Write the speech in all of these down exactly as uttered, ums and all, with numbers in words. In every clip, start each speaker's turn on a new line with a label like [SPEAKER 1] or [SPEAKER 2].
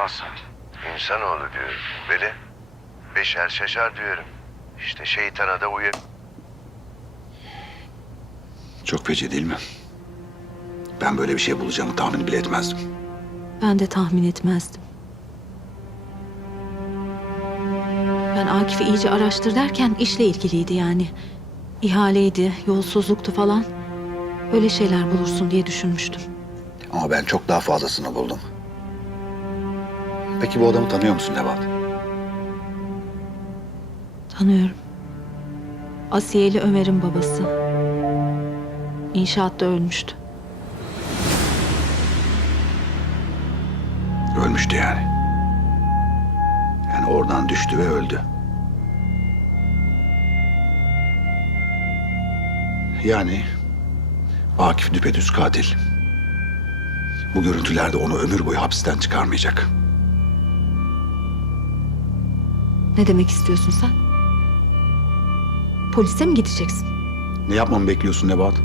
[SPEAKER 1] anlamazsın. İnsanoğlu diyorum. Veli. Beşer şaşar diyorum. İşte şeytana da uyar.
[SPEAKER 2] Çok feci değil mi? Ben böyle bir şey bulacağımı tahmin bile etmezdim.
[SPEAKER 3] Ben de tahmin etmezdim. Ben Akif'i iyice araştır derken işle ilgiliydi yani. İhaleydi, yolsuzluktu falan. Öyle şeyler bulursun diye düşünmüştüm.
[SPEAKER 2] Ama ben çok daha fazlasını buldum. Peki bu adamı tanıyor musun Nebahat?
[SPEAKER 3] Tanıyorum. Asiyeli Ömer'in babası. İnşaatta ölmüştü.
[SPEAKER 2] Ölmüştü yani. Yani oradan düştü ve öldü. Yani Akif düpedüz katil. Bu görüntüler de onu ömür boyu hapisten çıkarmayacak.
[SPEAKER 3] Ne demek istiyorsun sen? Polise mi gideceksin?
[SPEAKER 2] Ne yapmamı bekliyorsun Nebahat?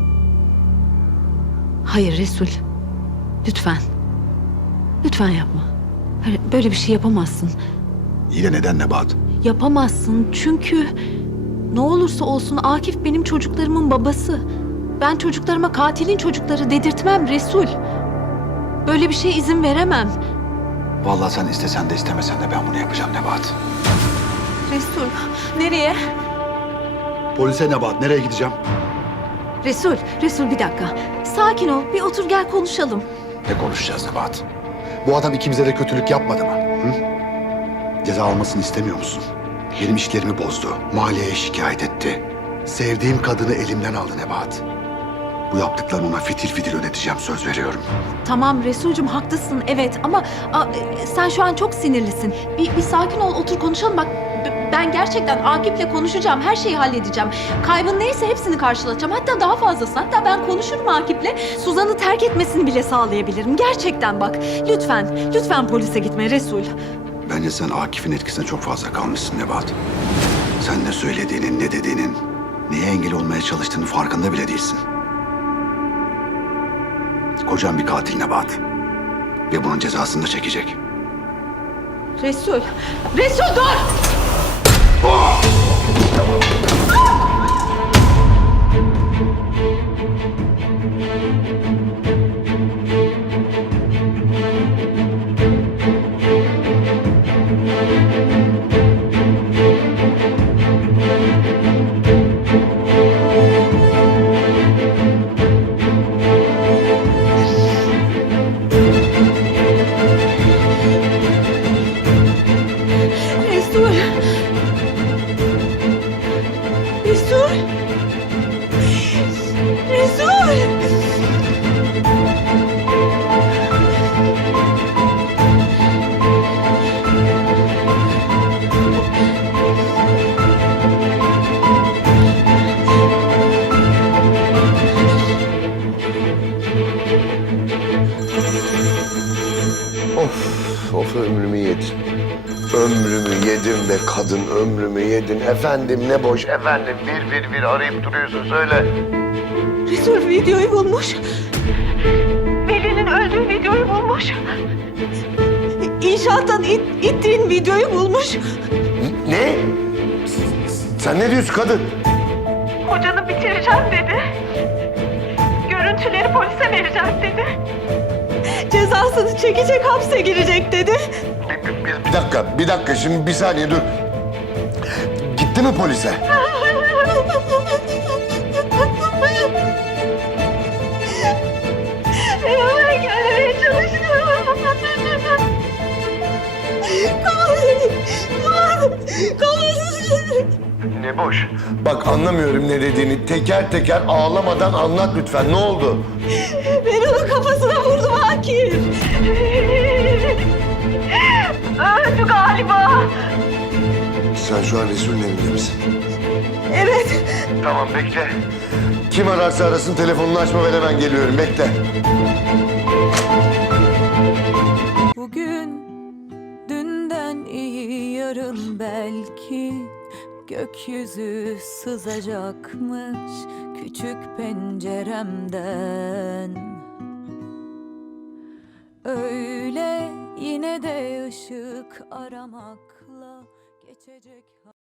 [SPEAKER 3] Hayır Resul. Lütfen. Lütfen yapma. Hayır, böyle bir şey yapamazsın.
[SPEAKER 2] İyi de neden Nebahat?
[SPEAKER 3] Yapamazsın çünkü ne olursa olsun Akif benim çocuklarımın babası. Ben çocuklarıma katilin çocukları dedirtmem Resul. Böyle bir şeye izin veremem.
[SPEAKER 2] Vallahi sen istesen de istemesen de ben bunu yapacağım Nebahat.
[SPEAKER 3] Resul, nereye?
[SPEAKER 2] Polise Nebahat, nereye gideceğim?
[SPEAKER 3] Resul, Resul bir dakika. Sakin ol, bir otur gel konuşalım.
[SPEAKER 2] Ne konuşacağız Nebahat? Bu adam ikimize de kötülük yapmadı mı? Hı? Ceza almasını istemiyor musun? Benim işlerimi bozdu. Maliyeye şikayet etti. Sevdiğim kadını elimden aldı Nebahat. Bu yaptıklarını ona fitil fitil ödeteceğim, söz veriyorum.
[SPEAKER 3] Tamam Resulcüm haklısın evet ama a, e, sen şu an çok sinirlisin. Bir, bir sakin ol otur konuşalım bak b- ben gerçekten Akif'le konuşacağım her şeyi halledeceğim. Kaybın neyse hepsini karşılatacağım hatta daha fazlasını hatta ben konuşurum Akif'le Suzan'ı terk etmesini bile sağlayabilirim. Gerçekten bak lütfen lütfen polise gitme Resul.
[SPEAKER 2] Bence sen Akif'in etkisine çok fazla kalmışsın Nebahat. Sen ne söylediğinin, ne dediğinin, neye engel olmaya çalıştığının farkında bile değilsin. Kocan bir katil Nebahat. Ve bunun cezasını da çekecek.
[SPEAKER 3] Resul, Resul dur! Resul! Resul! Resul!
[SPEAKER 1] Of, of ömrümü yedin. Ömrümü yedin be kadın, ömrümü yedin. Efendim ne boş, efendim bir bir bir arayıp duruyorsun, söyle.
[SPEAKER 3] Resul videoyu bulmuş. Veli'nin öldüğü videoyu bulmuş. İnşaattan it, ittiğin videoyu bulmuş.
[SPEAKER 1] Ne? Sen ne diyorsun kadın?
[SPEAKER 3] Kocanı bitireceğim dedi. Görüntüleri polise vereceğim dedi. Cezasını çekecek, hapse girecek dedi.
[SPEAKER 1] Bir, bir, bir, bir dakika, bir dakika şimdi bir saniye dur. Gitti mi polise?
[SPEAKER 3] Yanıma gelmeye çalıştı. Kovaladı. Kovaladı. Kovaladı.
[SPEAKER 1] Ne boş. Bak anlamıyorum ne dediğini. Teker teker ağlamadan anlat lütfen. Ne oldu?
[SPEAKER 3] Ben onun kafasına vurdum Akif. Öldü galiba.
[SPEAKER 1] Sen şu an Resul'ün evinde misin?
[SPEAKER 3] Evet.
[SPEAKER 1] Tamam bekle. Kim ararsa arasın telefonunu açma ben hemen geliyorum. Bekle.
[SPEAKER 4] Bugün dünden iyi yarın belki gökyüzü sızacakmış küçük penceremden. Öyle Yine de ışık aramakla geçecek